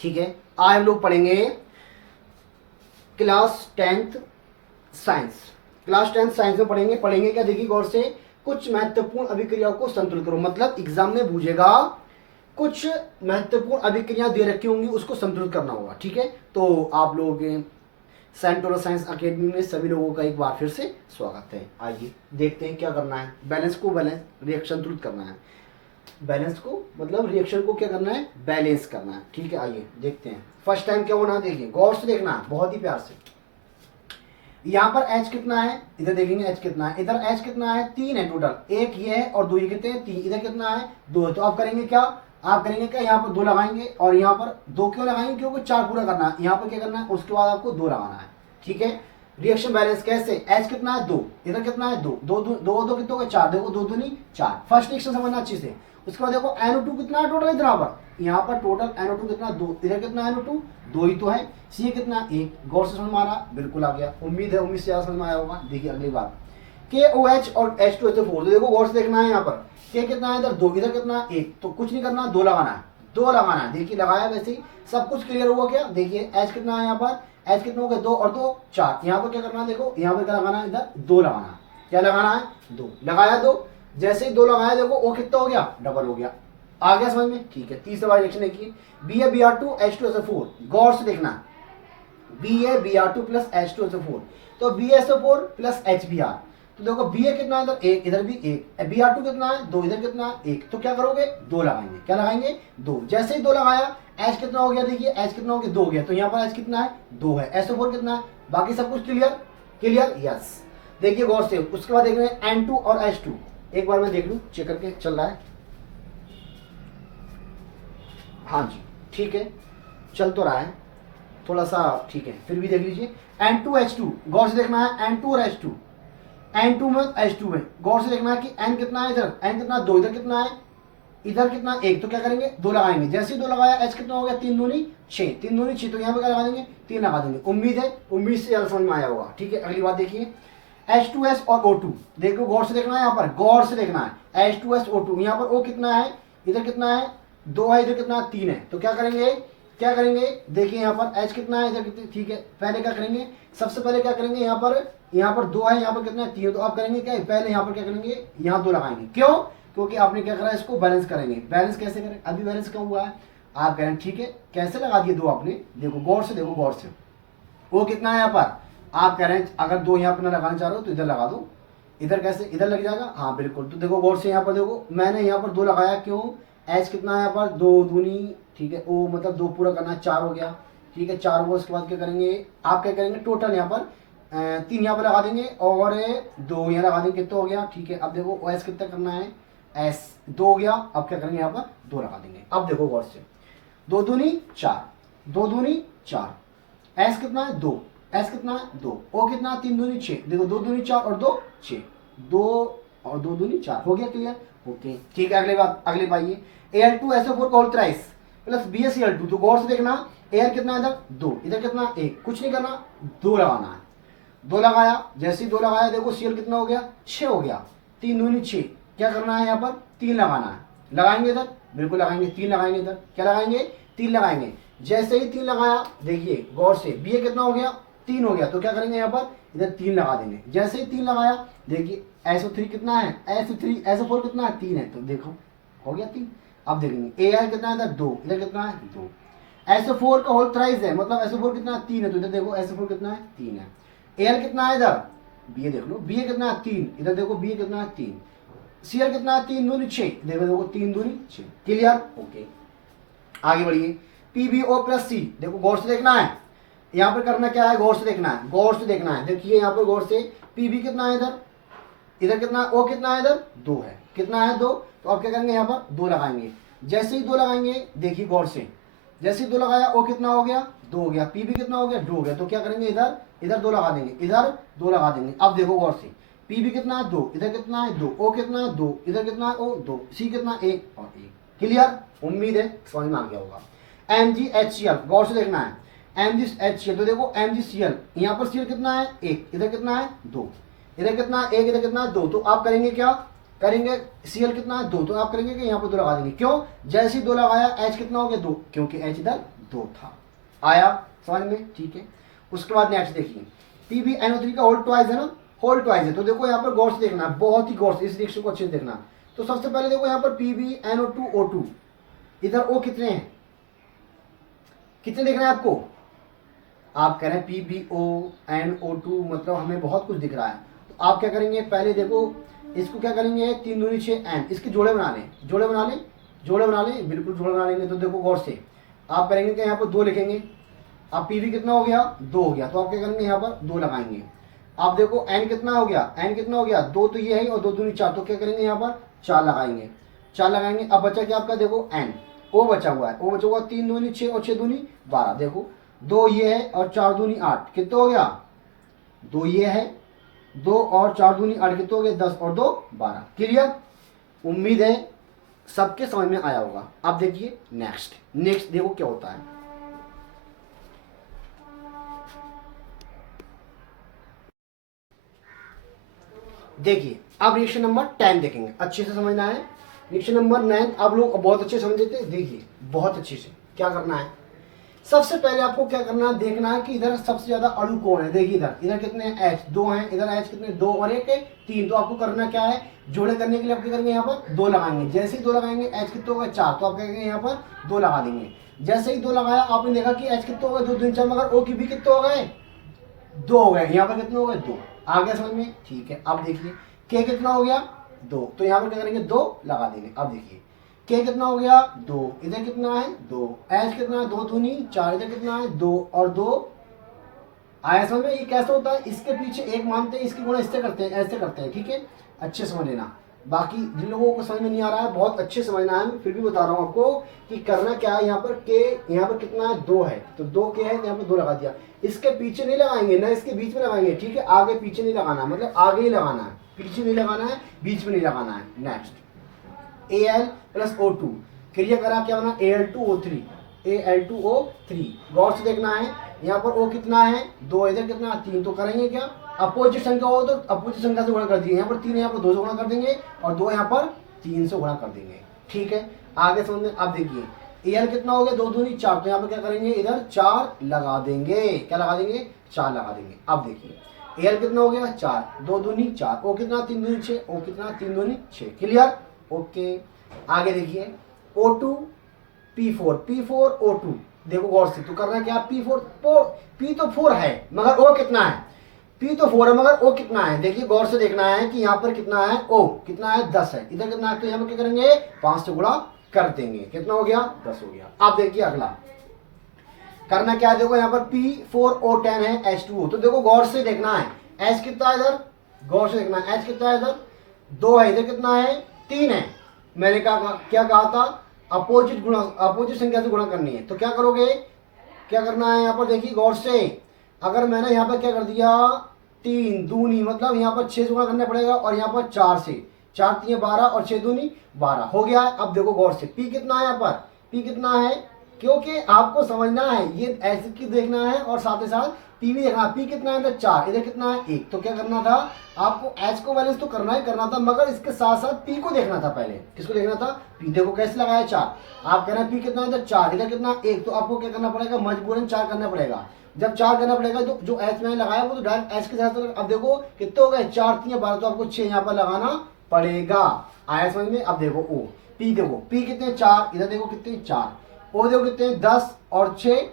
ठीक है, आज हम लोग पढ़ेंगे class 10th science. Class 10th science में पढ़ेंगे क्या, देखिए गौर से, कुछ महत्वपूर्ण अभिक्रियाओं को संतुलित करो। मतलब एग्जाम में पूछेगा, कुछ महत्वपूर्ण अभिक्रियाएं दे रखी होंगी, उसको संतुलित करना होगा। ठीक है, तो आप लोग सेंट साइंस अकेडमी में सभी लोगों का एक बार फिर से स्वागत है। आइए देखते हैं क्या करना है। बैलेंस रिएक्शन संतुलित करना है। बैलेंस को मतलब रिएक्शन को क्या करना है, बैलेंस करना है। ठीक है, आइए देखते हैं। फर्स्ट टाइम क्या होना है, देखिए गौर से देखना है, बहुत ही प्यार से। यहाँ पर एच कितना है, इधर देखेंगे एच कितना है, इधर एच कितना है, 3 है टोटल। एक ये है और 2 ये कितने हैं, 3। इधर कितना है, 2 है। तो आप करेंगे क्या, यहाँ पर 2 लगाएंगे और यहाँ पर 2 क्यों लगाएंगे, क्योंकि 4 पूरा करना है। यहाँ पर क्या करना है, उसके बाद आपको 2 लगाना है। ठीक है, रिएक्शन बैलेंस कैसे, एच कितना है 2, इधर कितना है 2, 2 2 कितने हो गए 4। देखो 2 दूनी 4। फर्स्ट रिएक्शन समझना अच्छे से। उसके बाद देखो NO2 कितना है टोटल, इधर यहाँ पर टोटल NO2 कितना 2, इधर कितना NO2 2 ही तो है। सी कितना 1। गौर से समझ में आ रहा, बिल्कुल आ गया। उम्मीद से ज़्यादा समझ में आया होगा। देखिए अगली बात, KOH और H2SO4। तो देखो गौर से देखना है, यहाँ पर K कितना है, इधर 2, इधर कितना 1। तो कुछ नहीं करना, 2 लगाना है, 2 लगाना है। देखिए लगाया, वैसे ही सब कुछ क्लियर हुआ क्या। देखिए H कितना है, यहाँ पर H कितना हो गया 2 और 2 4। यहाँ पर क्या करना है, देखो यहाँ पर क्या लगाना है, इधर 2 लगाना है। क्या लगाना है, 2 लगाया। 2 जैसे ही 2 लगाया, देखो O कितना हो गया, डबल हो गया। आ गया समझ में। ठीक है, तीसरा वाला रिएक्शन देखिए, BaBr2 H2SO4। गौर से देखना, BaBr2 प्लस H2SO4। तो BSO4 प्लस HBr। तो देखो Ba कितना है, इधर 1, इधर भी 1। Br2 कितना है 2, इधर कितना है 1। तो क्या करोगे, 2 लगाएंगे। क्या लगाएंगे, 2। जैसे ही 2 लगाया, H कितना हो गया, देखिए H कितना हो गया 2 हो गया। तो यहाँ पर H कितना है 2 है। SO4 कितना है, बाकी सब कुछ क्लियर, क्लियर यस। देखिए गौर से, उसके बाद देख रहे हैं N2 और H2। एक बार मैं देख लूँ, चेक करके चल रहा है। हाँ जी ठीक है, चल तो रहा है थोड़ा सा, ठीक है फिर भी देख लीजिए। N2H2 गौर से देखना है, N2 और H2, N2 में H2 में गौर से देखना है कि N कितना है, इधर N कितना 2, इधर कितना है, इधर कितना 1। तो क्या करेंगे, 2 लगाएंगे। जैसे ही 2 लगाया, H कितना हो गया 3 दूनी 6, 3 दूनी 6। तो यहाँ पे क्या लगा देंगे, 3 लगा देंगे। उम्मीद से ज़्यादा समझ में आया होगा। ठीक है, अगली बात देखिए, H2S और O2। देखो गौर से देखना है, यहाँ पर गौर से देखना है, H2SO2। यहाँ पर O कितना है, इधर कितना है 2 है, इधर कितना 3 है। तो क्या करेंगे, देखिए यहाँ पर H कितना है, इधर कितनी। ठीक है, पहले क्या करेंगे, सबसे पहले क्या करेंगे, यहाँ पर 2 है, यहाँ पर कितना है 3 है। तो आप करेंगे क्या, पहले यहाँ पर क्या करेंगे, यहाँ 2 लगाएंगे। क्यों, क्योंकि आपने क्या करा, इसको बैलेंस करेंगे। बैलेंस कैसे करें, अभी बैलेंस क्या हुआ है, आप करें। ठीक है, कैसे लगा दिए 2 आपने, देखो गौर से, देखो गौर से। वो कितना है यहाँ पर, आप कह रहे हैं अगर 2 यहाँ पर ना लगाना चाह रहे हो तो इधर लगा दो। इधर कैसे, इधर लग जाएगा, हाँ बिल्कुल। तो देखो गौर से, यहाँ पर देखो मैंने यहाँ पर 2 लगाया, क्यों, H कितना है यहाँ पर 2 दूनी, ठीक है, O मतलब 2 पूरा करना, 4 हो गया। ठीक है, 4 हुआ। उसके बाद क्या करेंगे, आप क्या करेंगे, टोटल यहाँ पर 3 यहाँ पर लगा देंगे और 2 यहाँ लगा देंगे। कितना हो गया, ठीक है। अब देखो OS कितना करना है, S 2 हो गया। अब क्या करेंगे, यहाँ पर 2 लगा देंगे। अब देखो गौर से, 2 दूनी 4, 2 दूनी 4। S कितना है 2, S कितना है 2, O कितना है 3 दूनी 6। देखो 2 दूनी 4 और 2 6, 2 और 2 दूनी 4 हो गया, क्लियर। ओके ठीक है, अगले पाइए, Al2SO4 का होल थ्राइस प्लस BaCl2। तो गौर से देखना, Al कितना है इधर 2, इधर कितना 1। कुछ नहीं करना, 2 लगाना है। 2 लगाया, जैसे ही 2 लगाया, देखो Cl कितना हो गया 6 हो गया। 3 दूनी 6। क्या करना है, यहाँ पर 3 लगाना है। लगाएंगे इधर, बिल्कुल लगाएंगे, 3 लगाएंगे इधर। क्या लगाएंगे, 3 लगाएंगे। जैसे ही 3 लगाया, देखिए गौर से, Ba कितना हो गया 3 हो गया। तो क्या करेंगे, यहाँ पर इधर 3 लगा देंगे। जैसे ही 3 लगाया, देखिए SO3 कितना है, SO4 कितना है 3 है। तो देखो हो गया 3। अब देखेंगे Al कितना है, इधर 2, इधर कितना है 2। SO4 का होल थ्राइस है, मतलब SO4 कितना है 3 है। तो इधर देखो SO4 कितना है 3 है। Al कितना है, इधर Ba देख लो, Ba कितना है 3, इधर देखो Ba कितना है 3। Cl कितना है 3 दूनी 6, देखो 3 दूनी 6, क्लियर। ओके आगे बढ़िए, PbO प्लस C। देखो गौर से देखना है, यहाँ पर करना क्या है, गौर से देखना है, गौर से देखना है। देखिए यहाँ पर गौर से, Pb कितना है इधर, इधर कितना, O कितना है इधर 2 है। कितना है 2। तो आप क्या करेंगे, यहाँ पर 2 लगाएंगे। जैसे ही 2 लगाएंगे, देखिए गौर से, जैसे ही 2 लगाया, O कितना हो गया 2 हो गया। Pb कितना हो गया 2 हो गया। तो क्या करेंगे, इधर 2 लगा देंगे, इधर 2 लगा देंगे। अब देखो गौर से, Pb कितना है 2, इधर कितना है 2, O कितना है 2, इधर कितना है O 2, C कितना 1 और 1, क्लियर। उम्मीद है समझ में आ गया होगा। MgHCl गौर से देखना है, MgHCl। तो देखो MgCl, यहाँ पर Cl कितना है 1, इधर कितना है 2, इधर कितना है 1, इधर कितना है 2। तो आप करेंगे क्या, करेंगे Cl कितना है 2। तो आप करेंगे कि यहाँ पर 2 लगा देंगे। क्यों, जैसे ही 2 लगाया, H कितना हो गया 2, क्योंकि H इधर 2 था। आया समझ में? ठीक है। उसके बाद नेक्स्ट देखिए PbNO3 का होल ट्वाइस है ना, होल ट्वाइस है। तो देखो यहाँ पर गौर से देखना है, बहुत ही गौर से, इस रिएक्शन को अच्छे से देखना। तो सबसे पहले देखो यहाँ पर PbNO2O2, इधर O कितने हैं, कितने देखना है आपको? आप कह रहे हैं PbONO2, मतलब हमें बहुत कुछ दिख रहा है। तो आप क्या करेंगे, पहले देखो इसको क्या करेंगे, 3 दूनी 6 N, इसके जोड़े बना लें, जोड़े बना लें, जोड़े बना लें, बिल्कुल जोड़े बना लेंगे। तो देखो गौर से आप करेंगे कि यहाँ पर 2 लिखेंगे। अब PB कितना हो गया, 2 हो गया। तो आप क्या करेंगे, यहाँ पर 2 लगाएंगे। आप देखो N कितना हो गया, N कितना हो गया, 2 तो ये है और 2 दूनी 4, तो क्या करेंगे, यहाँ पर 4 लगाएंगे, 4 लगाएंगे। अब बचा क्या आपका, देखो N, O बचा हुआ है, O बचा हुआ 3 दूनी 6 और 6 दूनी 12। देखो 2 ये है और 4 दूनी 8, कितना हो गया, 2 ये है, 2 और 4 दूनी 8, कितना हो गया, 10 और 2 12। क्लियर? उम्मीद है सबके समझ में आया होगा। अब देखिए नेक्स्ट देखो क्या होता है। देखिए अब रिएक्शन नंबर 10 देखेंगे, अच्छे से समझना है। रिएक्शन नंबर 9 आप लोग बहुत अच्छे समझ लेते हैं। देखिए बहुत अच्छे से क्या करना है, सबसे पहले आपको क्या करना है, देखना है कि इधर सबसे ज्यादा अणु कौन है। देखिए इधर कितने हैं, H 2 हैं, इधर H कितने, 2 और 1 है 3। तो आपको करना क्या है, जोड़े करने के लिए आप क्या करेंगे, यहाँ पर 2 लगाएंगे। जैसे ही 2 लगाएंगे H कितने हो गए, 4, तो आप क्या करेंगे, यहाँ पर 2 लगा देंगे। जैसे ही 2 लगाया आपने देखा कि H कितने हो गए, 2 3 4, मगर O की भी कितने हो गए, 2 हो गए। यहाँ पर कितने हो गए, 2। आ गया समझ में? ठीक है। अब देखिए K कितना हो गया, 2, तो यहाँ पर क्या करेंगे, 2 लगा देंगे। अब देखिए K कितना हो गया, 2, इधर कितना है, 2, H कितना है, 2 दूनी 4, इधर कितना है, 2 और 2। आया समझ में? ये कैसे होता है, इसके पीछे एक मानते हैं, इसकी गुणा इससे करते हैं, ऐसे करते हैं। ठीक है, अच्छे समझ लेना। बाकी जिन लोगों को समझ में नहीं आ रहा है, बहुत अच्छे समझना है, मैं फिर भी बता रहा हूँ आपको कि करना क्या है। यहाँ पर K, यहाँ पर कितना है, 2 है, तो 2 K है, तो यहाँ पर 2 लगा दिया। इसके पीछे नहीं लगाएंगे ना, इसके बीच में लगाएंगे। ठीक है, आगे पीछे नहीं लगाना, मतलब आगे ही लगाना है, पीछे नहीं लगाना है, बीच में नहीं लगाना है। नेक्स्ट Al प्लस O2, क्रिया करा क्या बना, Al2O3, Al2O3। गौर से देखना है, यहाँ पर O कितना है, 2, इधर कितना है, 3। तो करेंगे क्या, अपोजिट संख्या हो तो अपोजिट संख्या से गुणा कर दिए। यहाँ पर 3 यहाँ पर 2 से गुणा कर देंगे और 2 यहाँ पर 3 से गुणा कर देंगे। ठीक है, आगे समझ में। अब देखिए Al कितना हो गया, 2 दूनी 4, तो यहाँ पर क्या करेंगे, इधर 4 लगा देंगे। क्या लगा देंगे, 4 लगा देंगे। अब देखिए Al कितना हो गया, 4, 2 दूनी 4, O कितना, 3 दूनी 6, O कितना, 3 दूनी 6। क्लियर? ओके। आगे देखिए O2 P4 O2। देखो गौर से, तो करना क्या, P तो 4 है मगर O कितना है, P तो 4 है मगर O कितना है। देखिए गौर से देखना है कि यहाँ पर कितना है, O कितना है, 10 है, इधर कितना है, तो यहाँ पर क्या करेंगे, 5 से गुणा कर देंगे। कितना हो गया, 10 हो गया। अब देखिए अगला करना क्या है, देखो यहाँ पर P4O10 है H2O। तो देखो गौर से देखना है, H कितना है इधर, गौर से देखना है, H कितना है इधर, 2 है, इधर कितना है, 3 है। मैंने क्या कहा था, अपोजिट संख्या से गुणा करनी है। तो क्या करोगे, क्या करना है, यहाँ पर देखिए गौर से, अगर मैंने यहाँ पर क्या कर दिया, 3 दूनी, मतलब यहाँ पर 6 से गुणा करना पड़ेगा, और यहाँ पर 4 से, 4 3 12 और 6 दूनी 12 हो गया है। अब देखो गौर से P कितना है, यहाँ पर P कितना है, क्योंकि आपको समझना है, ये ऐसे की देखना है और साथ ही साथ P भी देखना है। P कितना है, इधर 4, इधर कितना है, 1। तो क्या करना था, आपको H को बैलेंस तो करना ही करना था, मगर इसके साथ साथ P को देखना था। पहले किसको देखना था, P। देखो कैसे लगाया, 4। आप कह रहे हैं P कितना है, इधर 4, इधर कितना, 1। तो आपको क्या करना पड़ेगा, मजबूरन 4 करना पड़ेगा। जब 4 करना पड़ेगा तो जो H मैंने लगाया वो तो डायरेक्ट H के साथ। अब देखो कितने हो गए, 4 3 12, तो आपको 6 यहाँ पर लगाना पड़ेगा। आया समझ में? अब देखो O P, देखो P कितने, 4, इधर देखो कितने, 4, O देखो कितने, 10 और 6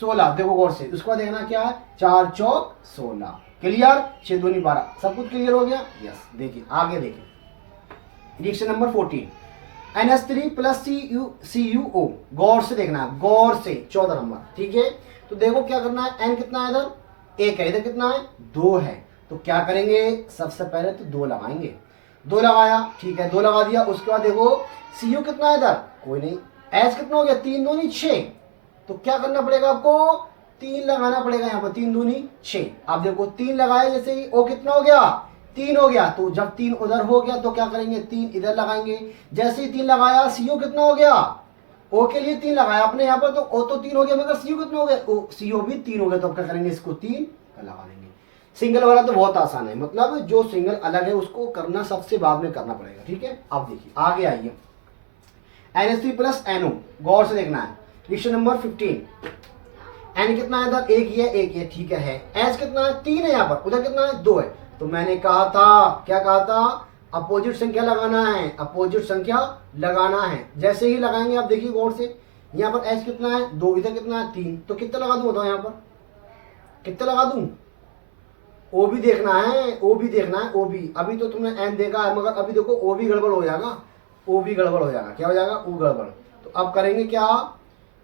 16। देखो गौर से, उसको देखना क्या है, 4 4 16। क्लियर? 6 दूनी 12, सब कुछ क्लियर हो गया। यस। देखिए आगे देखिए reaction number 14, NH3 plus CuO। गौर से देखना है, गौर से, 14 नंबर। ठीक है, तो देखो क्या करना है, N कितना है इधर, 1 है, इधर कितना है, 2 है। तो क्या करेंगे, सबसे पहले तो 2 लगाएंगे। 2 लगाया, ठीक है, 2 लगा दिया। उसके बाद देखो Cu कितना है इधर, कोई नहीं। H कितना हो गया, 3 दूनी 6। तो क्या करना पड़ेगा आपको, 3 लगाना पड़ेगा यहाँ पर, 3 दूनी 6। आप देखो 3 लगाए, जैसे ही O कितना हो गया, 3 हो गया। तो जब 3 उधर हो गया तो क्या करेंगे, 3 इधर लगाएंगे। जैसे ही 3 लगाया, CO कितना हो गया, O के लिए 3 लगाया आपने यहाँ पर, तो O तो 3 हो गया, मगर CO कितना हो गया, CO भी 3 हो गया। तो आप क्या करेंगे, इसको 3 लगा देंगे। सिंगल वाला तो बहुत आसान है, मतलब जो सिंगल अलग है उसको करना सबसे बाद में करना पड़ेगा। ठीक है, अब देखिए आगे आइए, NH3 प्लस NO। गौर से देखना है, रिएक्शन नंबर 15, एन कितना है इधर, एक ही है, एक ही है, ठीक है। एच कितना है, 3 है यहाँ पर, उधर कितना है, 2 है। तो मैंने कहा था, क्या कहा था, अपोजिट संख्या लगाना है, अपोजिट संख्या लगाना है। जैसे ही लगाएंगे आप देखिए गौर से, यहाँ पर एच कितना है, 2, इधर कितना है, 3, तो कितना लगा दूं बताओ, यहाँ पर कितना लगा दूं, ओ भी देखना है, ओ भी देखना है, ओ भी। अभी तो तुमने एन देखा है, मगर अभी देखो ओ भी गड़बड़ हो जाएगा, ओ भी गड़बड़ हो जाएगा, क्या हो जाएगा, ओ गड़बड़। तो अब करेंगे क्या,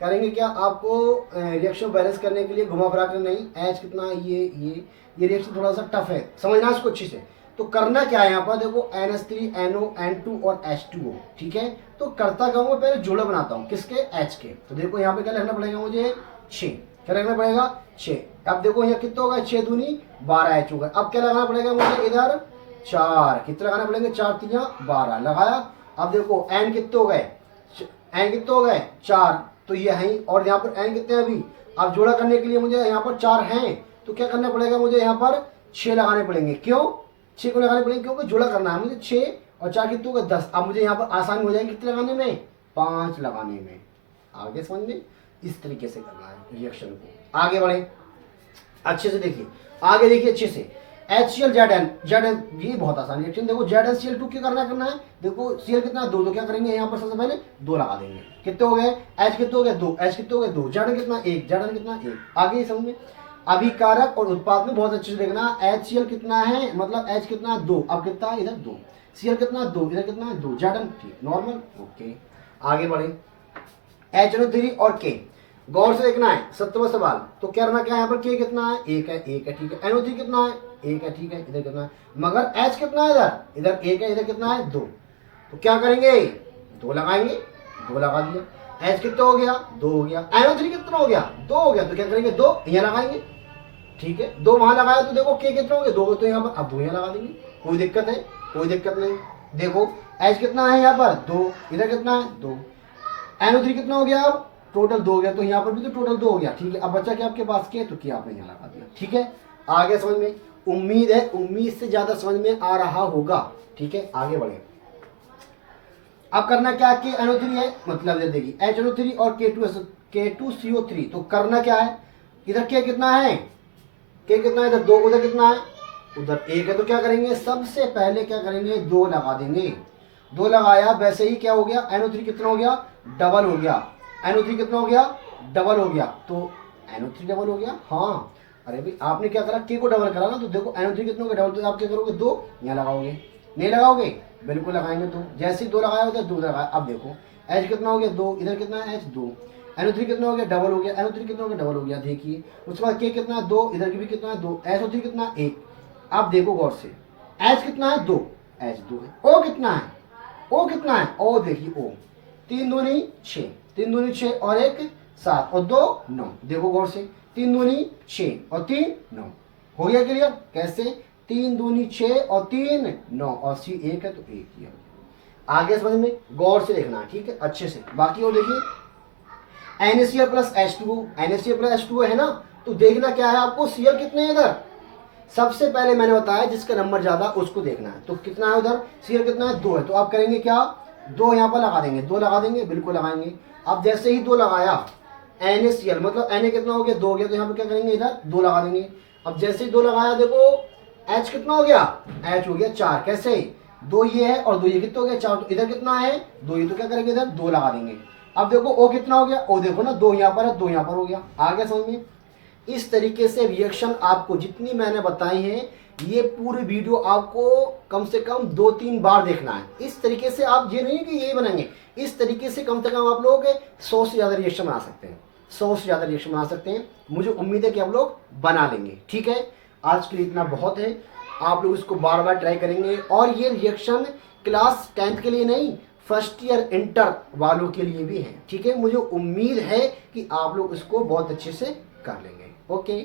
करेंगे क्या, आपको रिएक्शन बैलेंस करने के लिए घुमा फिरा कर नहीं, एच कितना है, ये रिएक्शन थोड़ा सा टफ है, समझना इसको अच्छे से। तो करना क्या है यहाँ पर, देखो NH3 NO N2 और H2O, ठीक है। तो करता क्या हूँ, पहले जोड़ा बनाता हूँ, किसके, H के। तो देखो यहाँ पे क्या लिखना पड़ेगा मुझे, 6, क्या लिखना पड़ेगा, 6। अब देखो यहाँ कितना होगा, 6 दूनी 12 H होगा। अब क्या लगाना पड़ेगा मुझे इधर, 4, कितना लगाना पड़ेंगे, 4 3 12 लगाया। अब देखो N कितने हो गए, N कितने हो गए, 4, तो ये है, और यहाँ पर N कितने हैं अभी। अब जोड़ा करने के लिए मुझे यहाँ पर 4 हैं, तो क्या करना पड़ेगा मुझे, यहाँ पर 6 लगाने पड़ेंगे। क्यों 6 को लगाने पड़ेंगे, क्योंकि जोड़ा करना है मुझे। 6 और 4 कितने हो गए, 10। अब मुझे यहाँ पर आसानी हो जाएगी कितने लगाने में, 5 लगाने में। आगे समझ में, इस तरीके से करना है रिएक्शन को। आगे बढ़े, अच्छे से देखिए, आगे देखिए अच्छे से। HCl ZN, ये बहुत आसान रिएक्शन। देखो ZnCl2 क्या करना है, देखो Cl कितना है, 2, तो क्या करेंगे यहाँ पर सबसे पहले 2 लगा देंगे। कितने हो गए, H कितने हो गए, 2, H कितने हो गए, 2, Zn कितना, 1, Zn कितना, 1। आगे समझ में। अभिकारक और उत्पाद में बहुत अच्छे से देखना, HCl कितना है, मतलब H कितना है, 2, अब कितना है इधर 2, Cl कितना है, 2, इधर कितना है, 2, Zn, ठीक, नॉर्मल, ओके। आगे बढ़े, HNO3 और K, गौर से देखना है, 7वां सवाल। तो क्या करना, क्या यहाँ पर K कितना है, 1 है, 1 है, ठीक है। NO3 कितना है, 1 है, ठीक है, इधर कितना है, मगर H कितना है इधर, इधर 1 है, इधर कितना है, 2। तो क्या करेंगे, 2 लगाएंगे, 2 लगा दिया। H कितना हो गया, 2 हो गया। NO3 कितना हो गया, 2 हो गया। तो क्या करेंगे, 2 यहाँ लगाएंगे, ठीक है। 2 वहां लगाया, तो देखो K कितना हो गया, 2, तो यहाँ पर अब 2 यहाँ लगा देंगे। कोई दिक्कत है, कोई दिक्कत नहीं। देखो H कितना है यहाँ पर, 2, इधर कितना है, 2। NO3 कितना हो गया, अब टोटल 2 हो गया, तो यहाँ पर भी तो टोटल 2 हो गया, ठीक है। अब बचा क्या आपके पास, के, तो क्या आपने यहाँ लगा दिया, ठीक है। आगे समझ में, उम्मीद है उम्मीद से ज्यादा समझ में आ रहा होगा, ठीक है। आगे बढ़े, अब करना क्या, के NO3 है, मतलब दे देगी HNO3 और K2CO3। तो करना क्या है, इधर के कितना है, के कितना है, इधर 2, उधर कितना है, उधर 1 है। तो क्या करेंगे, सबसे पहले क्या करेंगे, 2 लगा देंगे। 2 लगाया, वैसे ही क्या हो गया, NO3 कितना हो गया, डबल हो गया। NO3 कितना हो गया, डबल हो गया। तो NO3 डबल हो गया, हाँ। अरे भाई आपने क्या करा, के को डबल करा ना, तो देखो NO3 कितना हो गया, डबल। तो आप क्या करोगे, 2 यहाँ लगाओगे, नहीं लगाओगे, बिल्कुल लगाएंगे। तो जैसे ही 2 लगाया उधर 2 लगाया। अब देखो H कितना हो गया, 2, इधर कितना है, H 2। NO3 कितना हो गया, डबल हो गया। NO3 कितना हो गया, डबल हो गया, देखिए। उसके बाद K कितना है, 2, इधर की भी कितना है, 2। SO3 कितना, 1। अब देखो गौर से, H कितना है, 2, H 2 है। O कितना है, O कितना है, O देखिए, O 3 दूनी 6, 3 दूनी 6 और 1 7 और 2 9। देखो गौर से, 3 दूनी 6 और 3 9। हो गया क्लियर, कैसे, 3 दूनी 6 और 3 9 और C 1 है, तो 1 ही है। आगे समझ में गौर से देखना, ठीक है, अच्छे से। बाकी और देखिए, NaCl plus H2O, NaCl plus H2O है ना। तो देखना क्या है आपको, Cl कितने हैं इधर, सबसे पहले मैंने बताया जिसका नंबर ज्यादा उसको देखना है। तो कितना है उधर, Cl कितना है, 2 है। तो आप करेंगे क्या, 2 यहाँ पर लगा देंगे, 2 लगा देंगे, बिल्कुल लगाएंगे। अब जैसे ही 2 लगाया, NaCl मतलब Na कितना हो गया, 2 हो गया। तो यहाँ पर क्या करेंगे, इधर 2 लगा देंगे। अब जैसे ही 2 लगाया, देखो H कितना हो गया, H हो गया 4। कैसे, 2 ये है और 2 ये, कितना हो गया, 4। तो इधर कितना है, 2 ये। तो क्या करेंगे, इधर 2 लगा देंगे। अब देखो O कितना हो गया, O देखो ना, 2 यहाँ पर है, 2 यहाँ पर हो गया। आगे समझ में, इस तरीके से रिएक्शन आपको जितनी मैंने बताई है, ये पूरी वीडियो आपको कम से कम 2-3 बार देखना है। इस तरीके से आप ये नहीं कि यही बनाएंगे, इस तरीके से कम आप लोग 100 से ज़्यादा रिएक्शन बना सकते हैं, 100 से ज़्यादा रिएक्शन बना सकते हैं। मुझे उम्मीद है कि आप लोग बना लेंगे, ठीक है। आज के लिए इतना बहुत है, आप लोग इसको बार बार ट्राई करेंगे। और ये रिएक्शन क्लास 10th के लिए नहीं, फर्स्ट ईयर इंटर वालों के लिए भी है, ठीक है। मुझे उम्मीद है कि आप लोग इसको बहुत अच्छे से कर लेंगे। ओके।